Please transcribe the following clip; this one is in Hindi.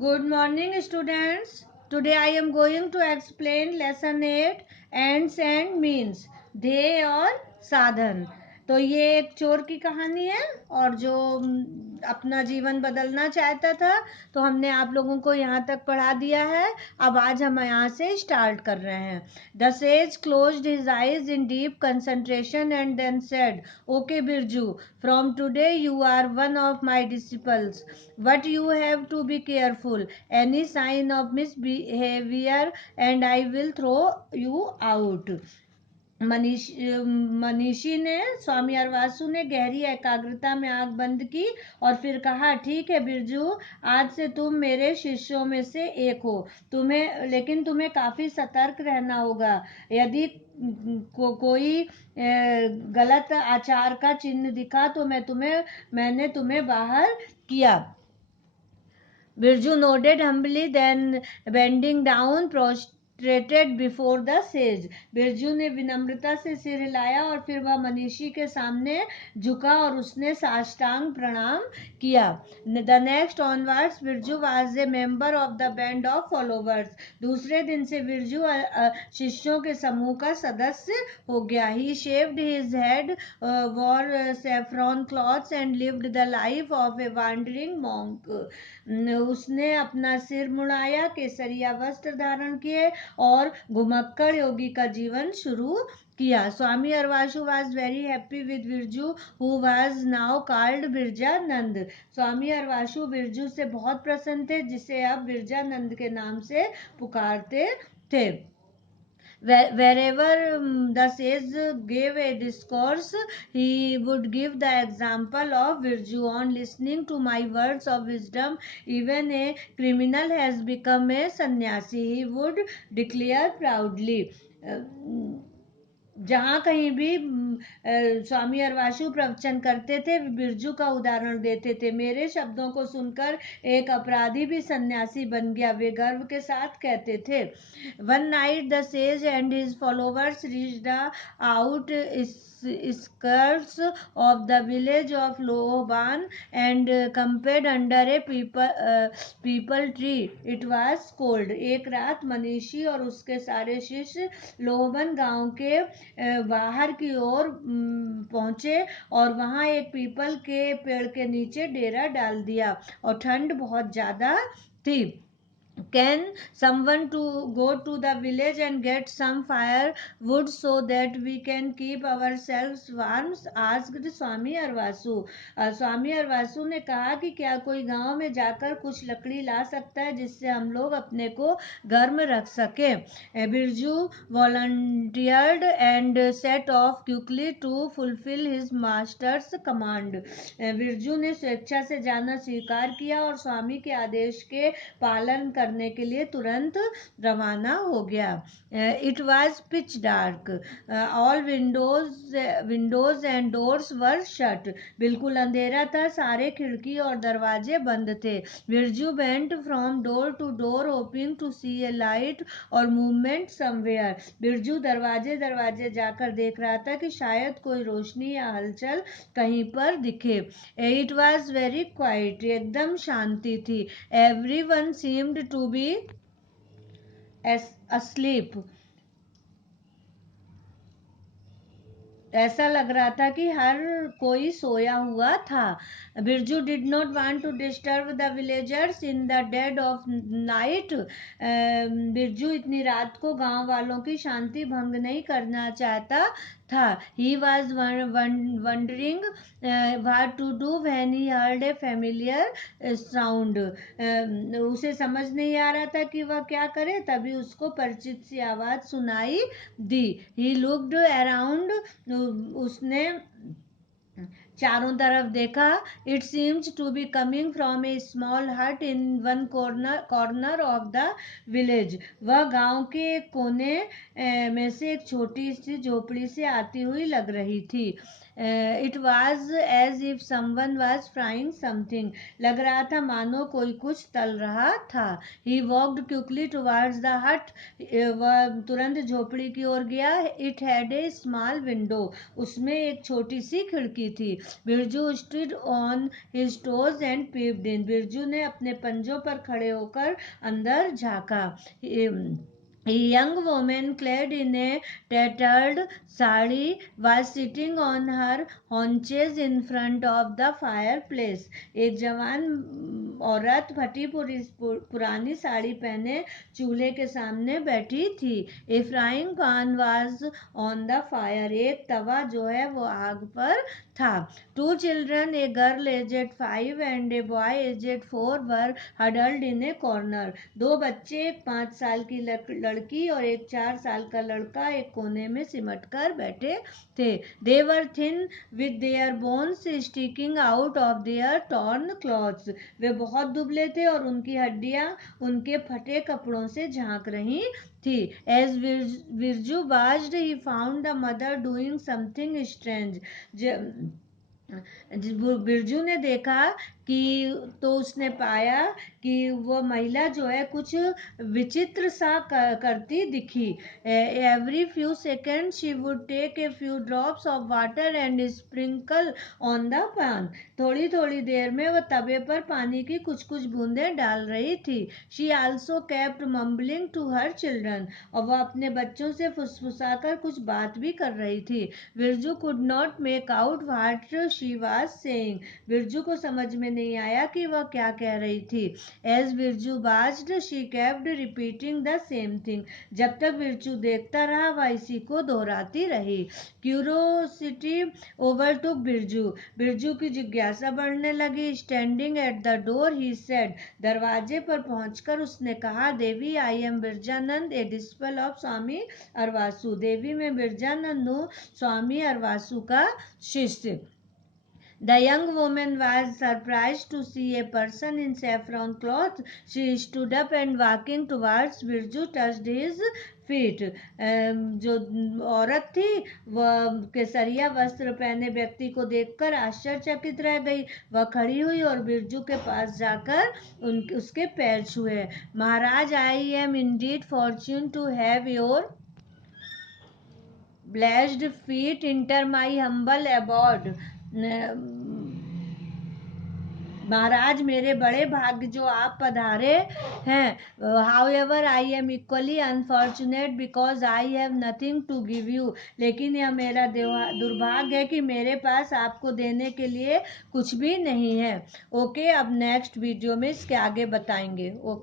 Good morning, students. Today I am going to explain lesson 8 ends and means ध्येय और साधन। तो ये एक चोर की कहानी है और जो अपना जीवन बदलना चाहता था, तो हमने आप लोगों को यहाँ तक पढ़ा दिया है। अब आज हम यहाँ से स्टार्ट कर रहे हैं। The sage closed his eyes in deep concentration and then said, "Okay, Birju, from today you are one of my disciples. But you have to be careful. Any sign of misbehavior and I will throw you out." मनीषी ने स्वामी अरवासु ने गहरी एकाग्रता में आंख बंद की और फिर कहा, ठीक है बिरजू, आज से तुम मेरे शिष्यों में से एक हो। लेकिन तुम्हें काफी सतर्क रहना होगा। यदि कोई गलत आचार का चिन्ह दिखा तो मैंने तुम्हें बाहर किया। Birju nodded humbly, then bending down, prostrated before the sage. Birju ने विनम्रता से सिर हिलाया और फिर वह मनीषी के सामने झुका और उसने साष्टांग प्रणाम किया। The next onwards, Birju was a member of the band of followers. दूसरे दिन से बिरजू शिष्यों के समूह का सदस्य हो गया। He shaved his head, wore saffron cloths and lived the life of a wandering monk. उसने अपना सिर मुड़ाया, केसरिया वस्त्र धारण किए और घुमक्कड़ योगी का जीवन शुरू किया। स्वामी अरवासु was very happy with Birju, who was now called Birjanand. स्वामी अरवासु बिरजू से बहुत प्रसन्न थे, जिसे अब बिरजानंद के नाम से पुकारते थे। Wherever the sage gave a discourse, he would give the example of virtue. On listening to my words of wisdom, even a criminal has become a sannyasi, he would declare proudly. जहाँ कहीं भी स्वामी अरवासु प्रवचन करते थे, बिरजू का उदाहरण देते थे। मेरे शब्दों को सुनकर एक अपराधी भी सन्यासी बन गया, वे गर्व के साथ कहते थे। One night the sage and his followers reached the outskirts of the village of Loban and camped under a peepal tree. It was cold. एक रात मनीषी और उसके सारे शिष्य लोहबन गांव के बाहर की ओर पहुंचे और वहां एक पीपल के पेड़ के नीचे डेरा डाल दिया और ठंड बहुत ज्यादा थी। Can someone to go to the village and get some firewood so that we can keep ourselves warm? asked स्वामी अरवासु। स्वामी अरवासु ने कहा कि क्या कोई गांव में जाकर कुछ लकड़ी ला सकता है जिससे हम लोग अपने को गर्म रख सके। Birju volunteered and set off quickly to fulfill his master's command. Birju ने स्वेच्छा से जाना स्वीकार किया और स्वामी के आदेश के पालन करने के लिए तुरंत रवाना हो गया। It was pitch dark. All windows and doors were shut. बिल्कुल अंधेरा था, सारे खिड़की और दरवाजे बंद थे। Birju went from door to door hoping to see a light or movement somewhere. Birju दरवाजे दरवाजे जाकर देख रहा था कि शायद कोई रोशनी या हलचल कहीं पर दिखे। It was very quiet. एकदम शांति थी। Everyone seemed to be asleep. ऐसा लग रहा था कि हर कोई सोया हुआ था। Birju did not want to disturb the villagers in the dead of night. Birju इतनी रात को गांव वालों की शांति भंग नहीं करना चाहता था। He was wondering what to do when he heard a familiar sound. उसे समझ नहीं आ रहा था कि वह क्या करे, तभी उसको परिचित सी आवाज सुनाई दी। He looked around. उसने चारों तरफ देखा। It seems to be coming from a small hut in one corner of the village. वह गांव के एक कोने में से एक छोटी सी झोपड़ी से आती हुई लग रही थी। It was as if someone was frying something. लग रहा था मानो कोई कुछ तल रहा था. He walked quickly towards the hut. वह तुरंत झोपड़ी की ओर गया. It had a small window. उसमें एक छोटी सी खिड़की थी. Birju stood on his toes and peeped in. Birju ने अपने पंजों पर खड़े होकर अंदर झांका. A young woman clad in a tattered sari was sitting on her haunches in front of the fireplace. एक जवान औरत फटी पुरानी साड़ी पहने चूल्हे के सामने बैठी थी. A frying pan was on the fire. एक तवा जो है वो आग पर था. Two children, a girl aged 5 and a boy aged 4 were huddled in a corner. दो बच्चे, एक 5 साल की लड़की और एक 4 साल का लड़का एक कोने में सिमट कर बैठे थे. They were thin with their bones sticking out of their torn clothes. वे बहुत दुबले थे और उनकी हड्डियां उनके फटे कपड़ों से झांक रही थी. As Virju watched, he found the mother doing something strange. Birju ने देखा कि तो उसने पाया कि वो महिला जो है कुछ विचित्र सा करती दिखी. Every few second she would take a few drops of water and sprinkle on the pan. थोड़ी थोड़ी देर में वह तवे पर पानी की कुछ कुछ बूंदें डाल रही थी. She also kept mumbling to her children. और वह अपने बच्चों से फुसफुसाकर कुछ बात भी कर रही थी. Birju could not make out what she was saying. Birju को समझ में नहीं आया कि वह क्या कह रही थी. As Birju watched she kept repeating the same thing. जब तक बिरजू देखता रहा वह इसी को दोहराती रही. Curiosity overtook Birju. बिरजू की जिज्ञासा बढ़ने लगी. Standing at the door he said. दरवाजे पर पहुंचकर उसने कहा, Devi, I am Birjanand, a disciple of Swami Arvasu. Devi, मैं बिरजानंद हूँ, स्वामी अरवासु का शिष्य. The young woman was surprised to see a person in saffron cloth. She stood up and walking towards Birju touched his feet. जो औरत थी वह केसरिया वस्त्र पहने व्यक्ति को देखकर आश्चर्यचकित रह गई. वह खड़ी हुई और बिरजू के पास जाकर उसके पैर छुए. Maharaj, I am indeed fortune to have your blessed feet enter my humble abode. Maharaj, मेरे बड़े भाग्य जो आप पधारे हैं. However, I am equally unfortunate because I have nothing to give you. लेकिन यह मेरा दुर्भाग्य है कि मेरे पास आपको देने के लिए कुछ भी नहीं है. ओके, अब नेक्स्ट वीडियो में इसके आगे बताएंगे. ओके.